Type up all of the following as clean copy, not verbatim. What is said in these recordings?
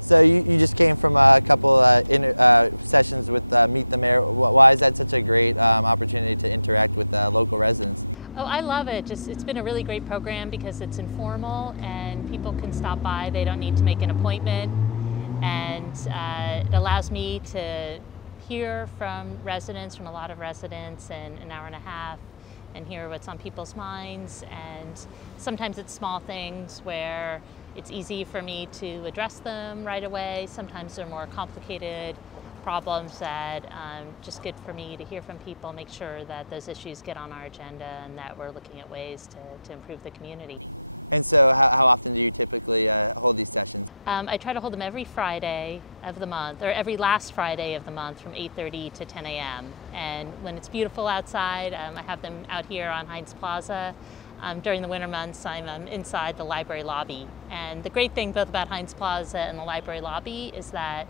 So you just came from a couple sessions with Meet the Mayor. Why is that such a great opportunity to interact with local residents? Oh, I love it. It's been a really great program because it's informal and people can stop by. They don't need to make an appointment, and it allows me to hear from a lot of residents in an hour and a half, and hear what's on people's minds. And sometimes it's small things where it's easy for me to address them right away. Sometimes they're more complicated problems that just good for me to hear from people, make sure that those issues get on our agenda and that we're looking at ways to improve the community. And so how often do you typically hold these sessions? I try to hold them every Friday of the month, or every last Friday of the month from 8:30 to 10 a.m. And when it's beautiful outside, I have them out here on Heinz Plaza. During the winter months, I'm inside the library lobby. And the great thing both about Heinz Plaza and the library lobby is that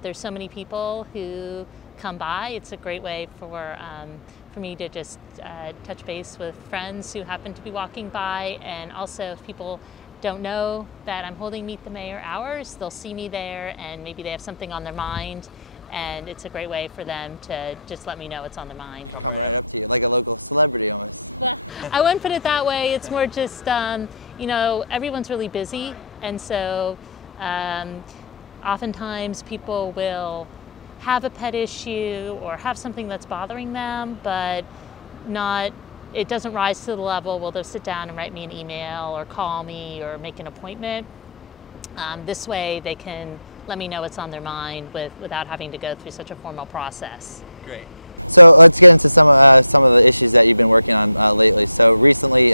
there's so many people who come by. It's a great way for me to just touch base with friends who happen to be walking by. And also, if people don't know that I'm holding Meet the Mayor hours, they'll see me there and maybe they have something on their mind. And it's a great way for them to just let me know what's on their mind. Come right up to you, like a local celebrity almost. Well, I wouldn't put it that way. It's more just, you know, everyone's really busy. And so oftentimes people will have a pet issue or have something that's bothering them, but it doesn't rise to the level where they'll sit down and write me an email or call me or make an appointment. This way they can let me know what's on their mind without having to go through such a formal process. Great. So let's get into some of the issues that you've been working on lately. So recently,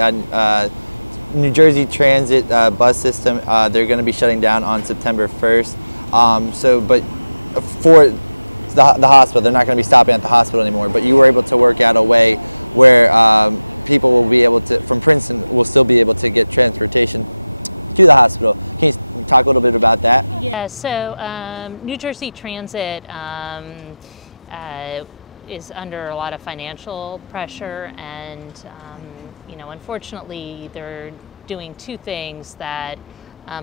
New Jersey Transit bus system, they're going to be shutting down on September 1st. But for the hospital, they're not going to be stopping at the hospital anymore. But you were able to work out a way where people will be able to, from Princeton, will still be able to get transportation to the hospital. Can you talk a little bit about that? Yeah, so New Jersey Transit is under a lot of financial pressure, and you know, unfortunately, they're doing two things that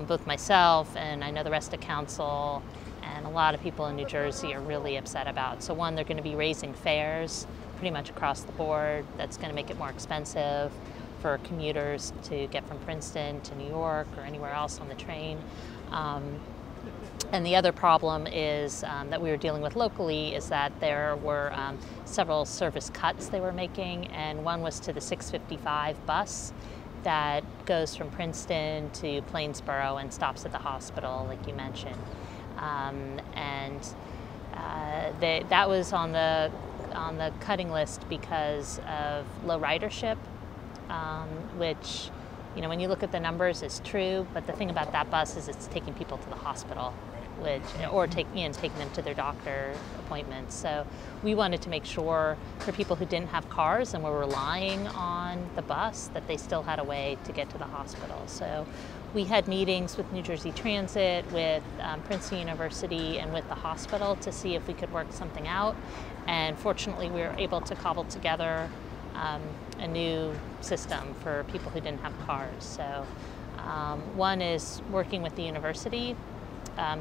both myself and I know the rest of council and a lot of people in New Jersey are really upset about. So one, they're going to be raising fares pretty much across the board. That's going to make it more expensive for commuters to get from Princeton to New York or anywhere else on the train. And the other problem is that we were dealing with locally is that there were several service cuts they were making, and one was to the 655 bus that goes from Princeton to Plainsboro and stops at the hospital, like you mentioned. That was on the cutting list because of low ridership, which, you know, when you look at the numbers, it's true. But the thing about that bus is it's taking people to the hospital, or taking them to their doctor appointments. So we wanted to make sure for people who didn't have cars and were relying on the bus that they still had a way to get to the hospital. So we had meetings with New Jersey Transit, with Princeton University, and with the hospital to see if we could work something out. And fortunately, we were able to cobble together a new system for people who didn't have cars. So one is working with the university.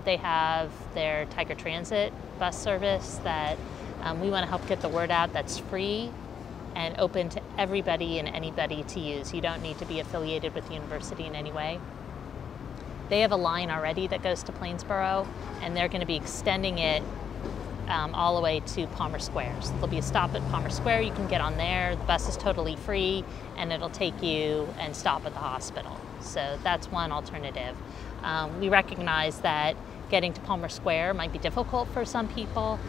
They have their Tiger Transit bus service that we want to help get the word out. That's free and open to everybody and anybody to use. You don't need to be affiliated with the university in any way. They have a line already that goes to Plainsboro, and they're going to be extending it all the way to Palmer Square. So there'll be a stop at Palmer Square. You can get on there. The bus is totally free, and it'll take you and stop at the hospital. So that's one alternative. We recognize that getting to Palmer Square might be difficult for some people,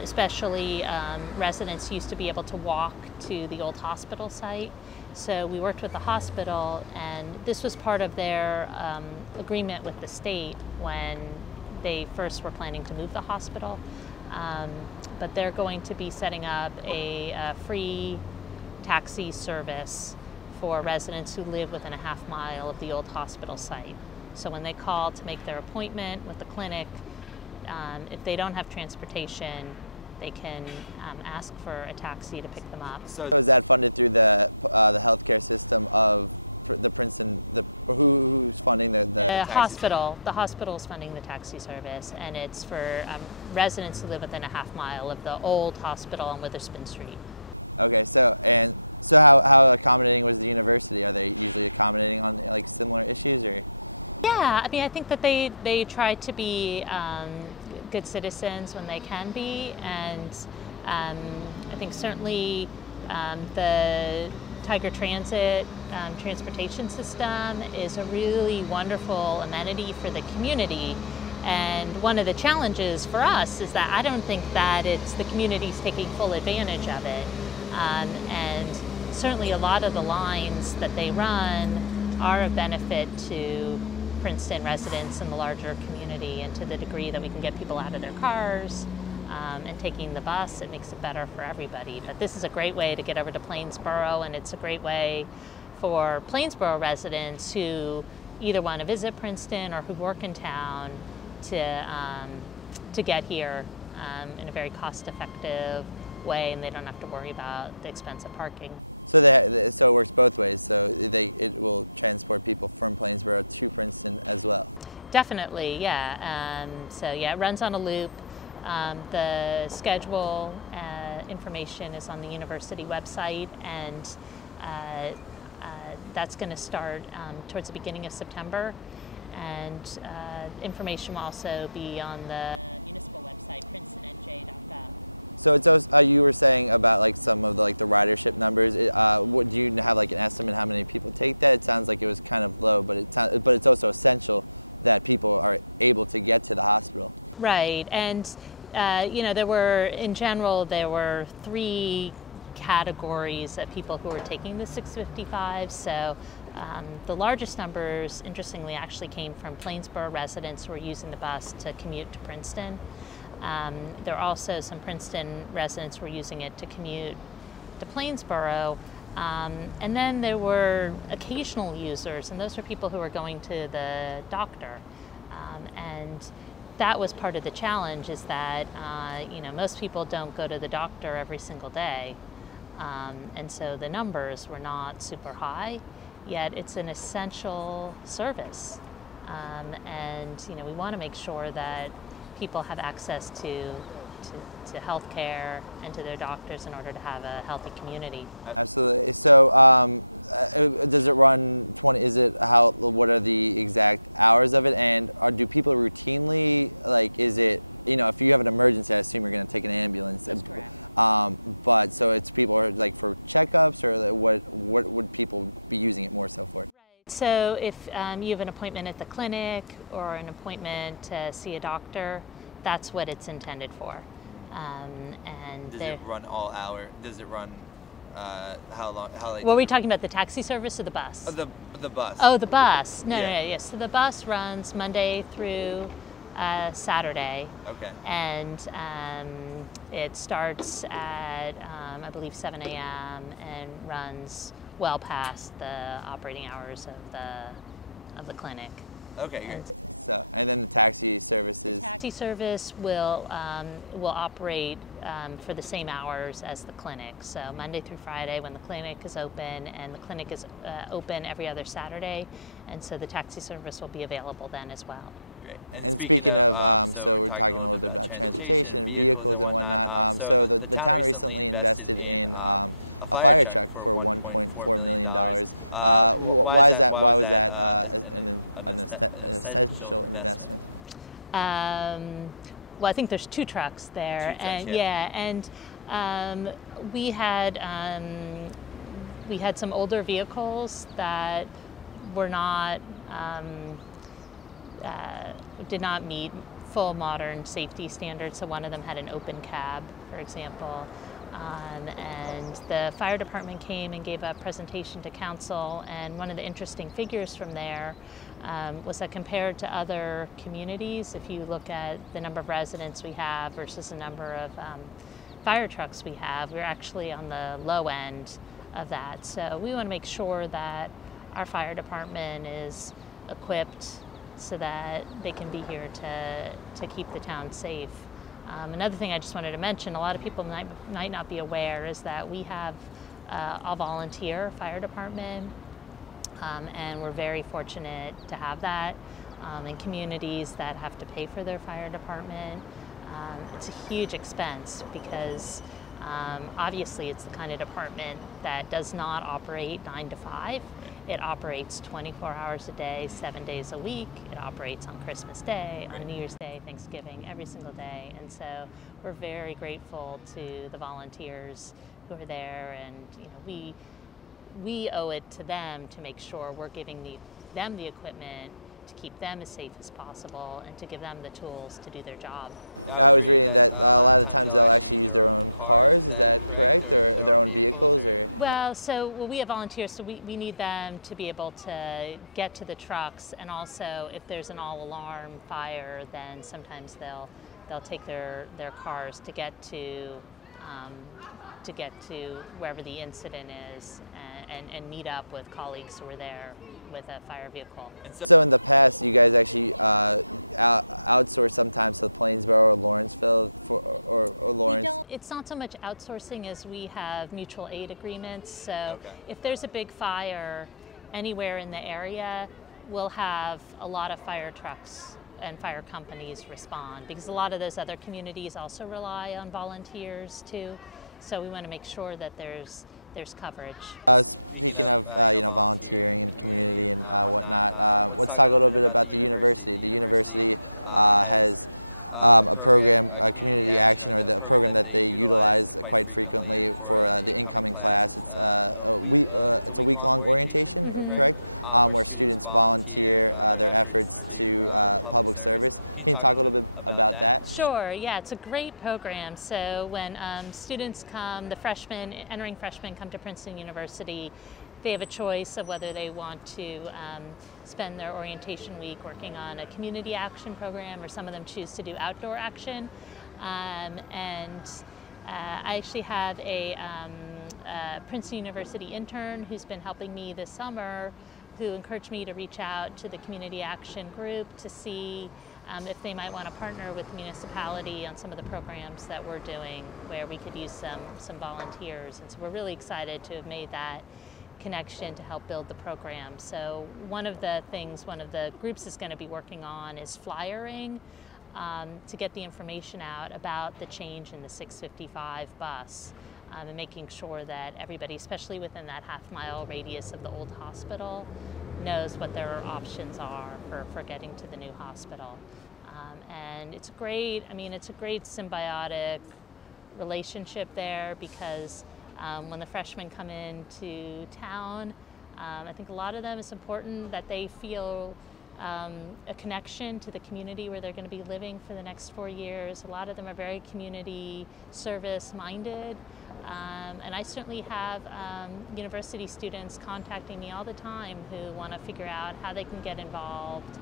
especially residents used to be able to walk to the old hospital site. So we worked with the hospital, and this was part of their agreement with the state when they first were planning to move the hospital. But they're going to be setting up a free taxi service for residents who live within a half mile of the old hospital site. So when they call to make their appointment with the clinic, if they don't have transportation, they can ask for a taxi to pick them up. So is that funded through the healthcare system of the Princeton, who's funding the taxi hospital. The hospital is funding the taxi service, and it's for residents who live within a half-mile of the old hospital on Witherspoon Street. Okay, so how accommodating was the university? Are they usually accommodating on like similar issues, or? Yeah, I mean, I think that they try to be good citizens when they can be, and I think certainly the Tiger Transit transportation system is a really wonderful amenity for the community. And one of the challenges for us is that I don't think that it's the community's taking full advantage of it. And certainly a lot of the lines that they run are a benefit to Princeton residents and the larger community, and to the degree that we can get people out of their cars and taking the bus, it makes it better for everybody. But this is a great way to get over to Plainsboro, and it's a great way for Plainsboro residents who either want to visit Princeton or who work in town to get here in a very cost-effective way, and they don't have to worry about the expensive parking. So so it works both ways. So it will transport people from Plainsboro to Princeton as well. Definitely, yeah. So yeah, it runs on a loop. The schedule information is on the university website, and that's going to start towards the beginning of September. And information will also be on the municipal website, princetonnj.gov. So it's also, you were saying about like some of the the ridership numbers. Do you have like an estimate how many people take that? It sounds like it was kind of low, but it's also essential that people are able to get to the hospital. Right, and you know, there were 3 categories of people who were taking the 655. So the largest numbers, interestingly, actually came from Plainsboro residents who were using the bus to commute to Princeton. There are also some Princeton residents who were using it to commute to Plainsboro. And then there were occasional users, and those were people who were going to the doctor. And that was part of the challenge, is that you know, most people don't go to the doctor every single day. And so the numbers were not super high, yet it's an essential service. And you know, we want to make sure that people have access to health care and to their doctors in order to have a healthy community. Absolutely. So does it run 20, what are the exact hours of it, and do people routinely, like, is it, you know, if you have an emergency, I assume you're going to take an ambulance. That's correct. But so it's people are like for checkups, or what would people be using it more so for? Right. So if you have an appointment at the clinic or an appointment to see a doctor, that's what it's intended for. And does it run all hour? Does it run how long? How late? Were we talking about the taxi service or the bus? The bus. Oh, the bus. No, yeah. no, yes. So the bus runs Monday through Saturday. Okay. And it starts at I believe 7 a.m. and runs well past the operating hours of the clinic. Okay, great. So, and then the taxi services. The taxi service will operate for the same hours as the clinic. So Monday through Friday when the clinic is open, and the clinic is open every other Saturday, and so the taxi service will be available then as well. Great. And speaking of, so we're talking a little bit about transportation, vehicles and whatnot. So the town recently invested in a fire truck for $1.4 million. Why is that? Why was that an essential investment? Well, I think there's 2 trucks there, and we had some older vehicles that were not did not meet full modern safety standards. So one of them had an open cab, for example. And the fire department came and gave a presentation to council, and one of the interesting figures from there was that compared to other communities, if you look at the number of residents we have versus the number of fire trucks we have, we're actually on the low end of that. So we want to make sure that our fire department is equipped so that they can be here to keep the town safe. Another thing I just wanted to mention, a lot of people might not be aware, is that we have a volunteer fire department And we're very fortunate to have that. In communities that have to pay for their fire department, it's a huge expense because obviously it's the kind of department that does not operate 9 to 5. It operates 24 hours a day, 7 days a week. It operates on Christmas Day, on New Year's Day, Thanksgiving, every single day. And so we're very grateful to the volunteers who are there, and we owe it to them to make sure we're giving them the equipment to keep them as safe as possible and to give them the tools to do their job. I was reading that a lot of the times they'll actually use their own cars, is that correct? Or their own vehicles? Or? Well, we have volunteers, so we need them to be able to get to the trucks, and also if there's an all-alarm fire, then sometimes they'll take their cars to get to wherever the incident is and meet up with colleagues who are there with a fire vehicle. So in the past, you guys actually outsource sometimes to Plainsboro or Lawrenceville or Lawrence? It's not so much outsourcing as we have mutual aid agreements. So if there's a big fire anywhere in the area, we'll have a lot of fire trucks and fire companies respond, because a lot of those other communities also rely on volunteers too. So we want to make sure that there's coverage. Speaking of volunteering and community and whatnot, let's talk a little bit about the university. The university has a program, community action, or the program that they utilize quite frequently for the incoming class. It's a week-long orientation, correct? Where students volunteer their efforts to public service. Can you talk a little bit about that? Sure, yeah, it's a great program. So when students come, entering freshmen come to Princeton University, they have a choice of whether they want to spend their orientation week working on a community action program, or some of them choose to do outdoor action. I actually have a Princeton University intern who's been helping me this summer, who encouraged me to reach out to the community action group to see if they might want to partner with the municipality on some of the programs that we're doing, where we could use some volunteers. And so we're really excited to have made that connection to help build the program. So one of the groups is going to be working on is flyering to get the information out about the change in the 655 bus, and making sure that everybody, especially within that half-mile radius of the old hospital, knows what their options are for getting to the new hospital. And it's a great symbiotic relationship there, because when the freshmen come into town, I think a lot of them, it's important that they feel a connection to the community where they're going to be living for the next 4 years. A lot of them are very community service minded. And I certainly have university students contacting me all the time who want to figure out how they can get involved,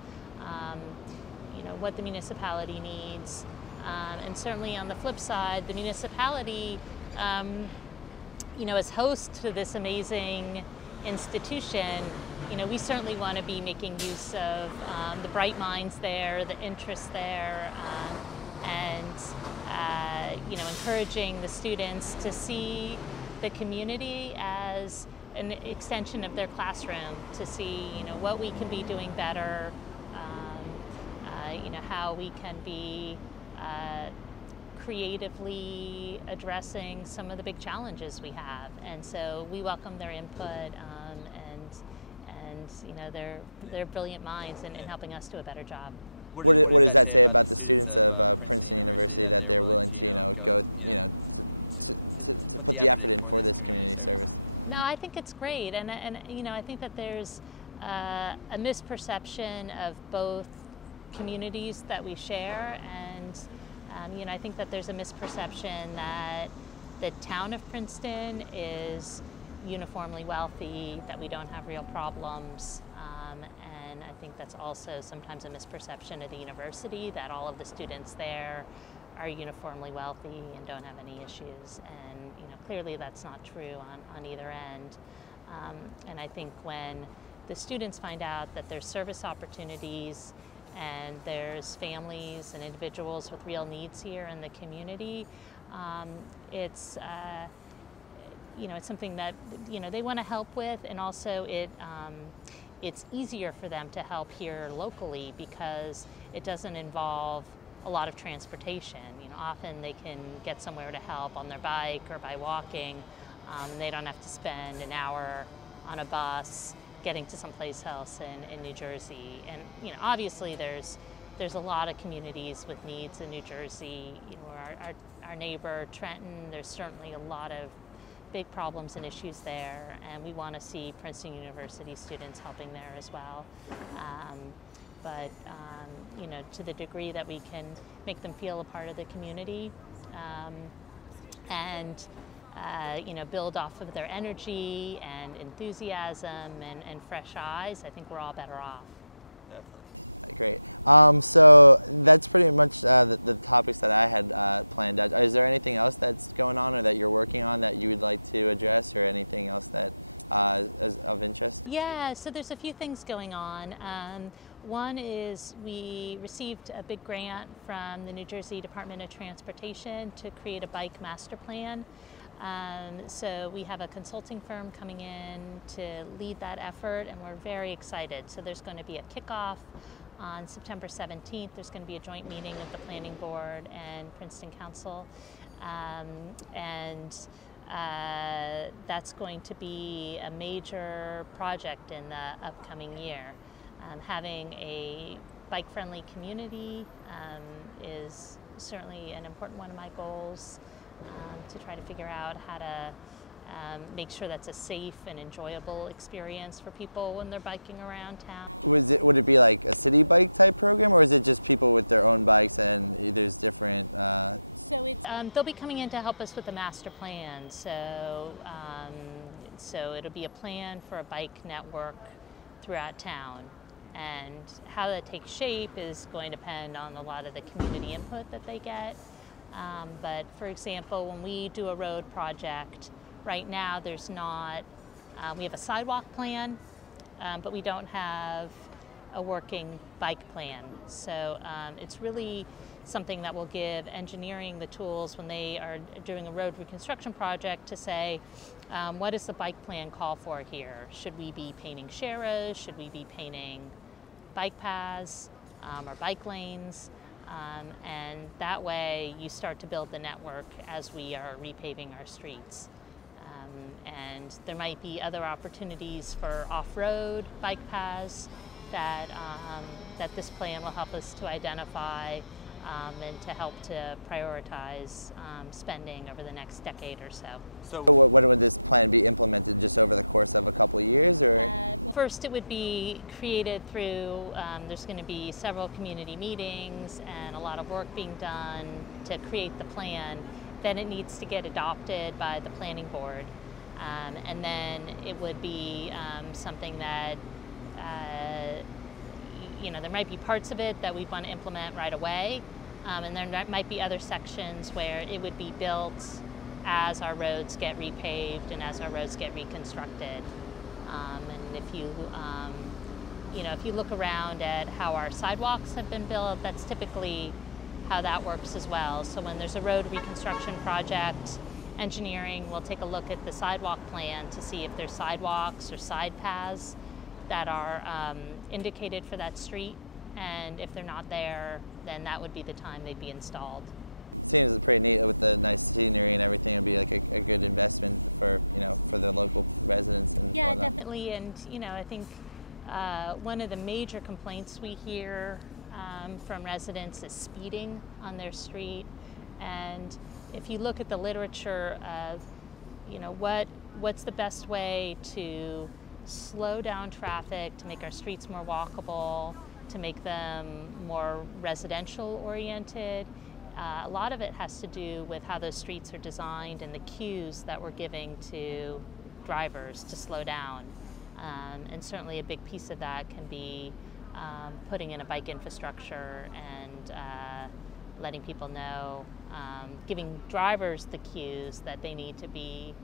what the municipality needs. And certainly on the flip side, the municipality, as host to this amazing institution, we certainly want to be making use of the bright minds there, the interest there, and encouraging the students to see the community as an extension of their classroom, to see what we can be doing better, how we can be creatively addressing some of the big challenges we have. And so we welcome their input, and they're brilliant minds in helping us do a better job. What does that say about the students of Princeton University, that they're willing to go to put the effort in for this community service? No, I think it's great, and I think that there's a misperception of both communities that we share, and I think that there's a misperception that the town of Princeton is uniformly wealthy, that we don't have real problems, and I think that's also sometimes a misperception of the university, that all of the students there are uniformly wealthy and don't have any issues, and clearly that's not true on either end. And I think when the students find out that there's service opportunities and there's families and individuals with real needs here in the community, it's something that they want to help with, and also it's easier for them to help here locally because it doesn't involve a lot of transportation. Often they can get somewhere to help on their bike or by walking. They don't have to spend an hour on a bus getting to someplace else in New Jersey. And obviously there's a lot of communities with needs in New Jersey. Our neighbor Trenton, there's certainly a lot of big problems and issues there, and we want to see Princeton University students helping there as well. But to the degree that we can make them feel a part of the community, and build off of their energy and enthusiasm and fresh eyes, I think we're all better off. Definitely. Great. So that's pretty much the topics that I had planned out. Is there anything else that's going on or that you're working on that you would like to address, or anything else that is of interest? Yeah, so there's a few things going on. One is we received a big grant from the New Jersey Department of Transportation to create a bike master plan. So we have a consulting firm coming in to lead that effort, and we're very excited. So there's going to be a kickoff on September 17th. There's going to be a joint meeting of the Planning Board and Princeton Council. That's going to be a major project in the upcoming year. Having a bike-friendly community is certainly an important one of my goals, to try to figure out how to make sure that's a safe and enjoyable experience for people when they're biking around town. Would it be like a city bike type program, or is it just people with their own bikes and there's different? So it's they'll be coming in to help us with the master plan. So it'll be a plan for a bike network throughout town. And how that takes shape is going to depend on a lot of the community input that they get. But for example, when we do a road project, right now there's not, we have a sidewalk plan, but we don't have a working bike plan. So it's really something that will give engineering the tools when they are doing a road reconstruction project to say, what does the bike plan call for here? Should we be painting sharrows? Should we be painting bike paths or bike lanes? And that way you start to build the network as we are repaving our streets. And there might be other opportunities for off-road bike paths that this plan will help us to identify and to help to prioritize spending over the next decade or so. So when would this plan be implemented, just over the course of a couple of years, or? Well, first it would be created through, there's going to be several community meetings and a lot of work being done to create the plan. Then it needs to get adopted by the planning board. And then it would be something that, there might be parts of it that we want to implement right away. And there might be other sections where it would be built as our roads get repaved and as our roads get reconstructed. And if you look around at how our sidewalks have been built, that's typically how that works as well. So when there's a road reconstruction project, engineering will take a look at the sidewalk plan to see if there's sidewalks or side paths that are indicated for that street. And if they're not there, then that would be the time they'd be installed. Seems pretty neat with the nice scenery and everything. It'd be like a good investment for for the local residents and yeah, whatnot. Definitely. And I think one of the major complaints we hear from residents is speeding on their street. And if you look at the literature of what's the best way to slow down traffic, to make our streets more walkable, to make them more residential oriented. A lot of it has to do with how those streets are designed and the cues that we're giving to drivers to slow down. And certainly a big piece of that can be putting in a bike infrastructure and letting people know, giving drivers the cues that they need to be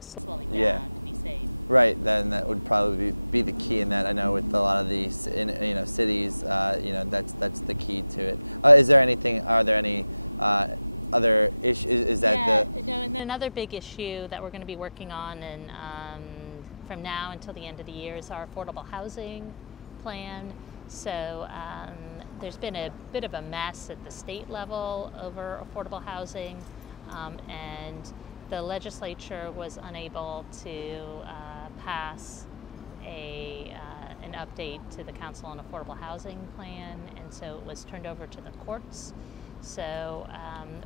slowing down to be safe. Right, then that would probably be the key in that. I know with a lot of these cities, that's the key to it. Are there any other issues? Is that no, and then another big issue that we're going to be working on, and from now until the end of the year, is our affordable housing plan. So there's been a bit of a mess at the state level over affordable housing, and the legislature was unable to pass an update to the Council on Affordable Housing Plan, and so it was turned over to the courts. So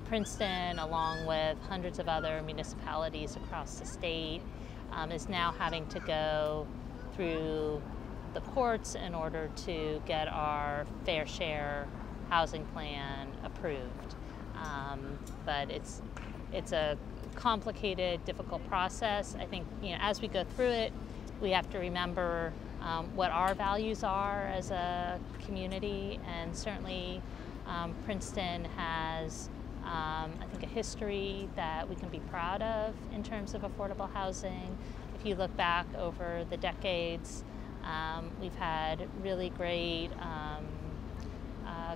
Princeton, along with hundreds of other municipalities across the state, is now having to go through the courts in order to get our fair share housing plan approved. But it's a complicated, difficult process. I think, as we go through it, we have to remember what our values are as a community, and certainly Princeton has, I think, a history that we can be proud of in terms of affordable housing. If you look back over the decades, we've had really great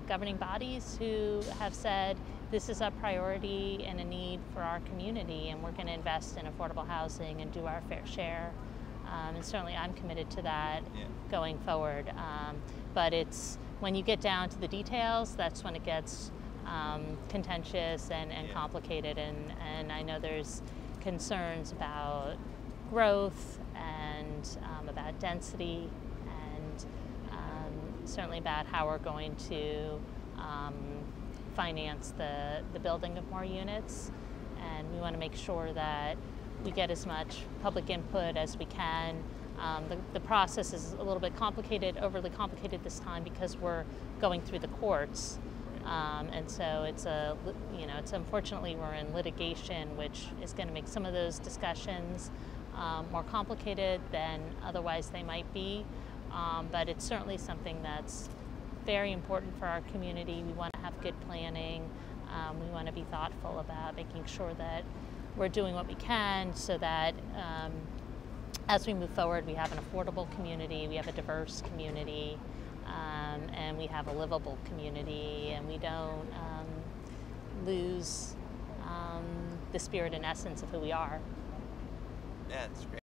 governing bodies who have said this is a priority and a need for our community, and we're going to invest in affordable housing and do our fair share. And certainly I'm committed to that going forward. But it's when you get down to the details, that's when it gets contentious and complicated. And I know there's concerns about growth and about density, and certainly about how we're going to finance the building of more units. And we want to make sure that we get as much public input as we can. The process is a little bit complicated, overly complicated this time, because we're going through the courts, and so it's unfortunately we're in litigation, which is going to make some of those discussions more complicated than otherwise they might be. But it's certainly something that's very important for our community. We want to have good planning. We want to be thoughtful about making sure that we're doing what we can so that as we move forward, we have an affordable community, we have a diverse community, and we have a livable community, and we don't lose the spirit and essence of who we are. Yeah, it's great.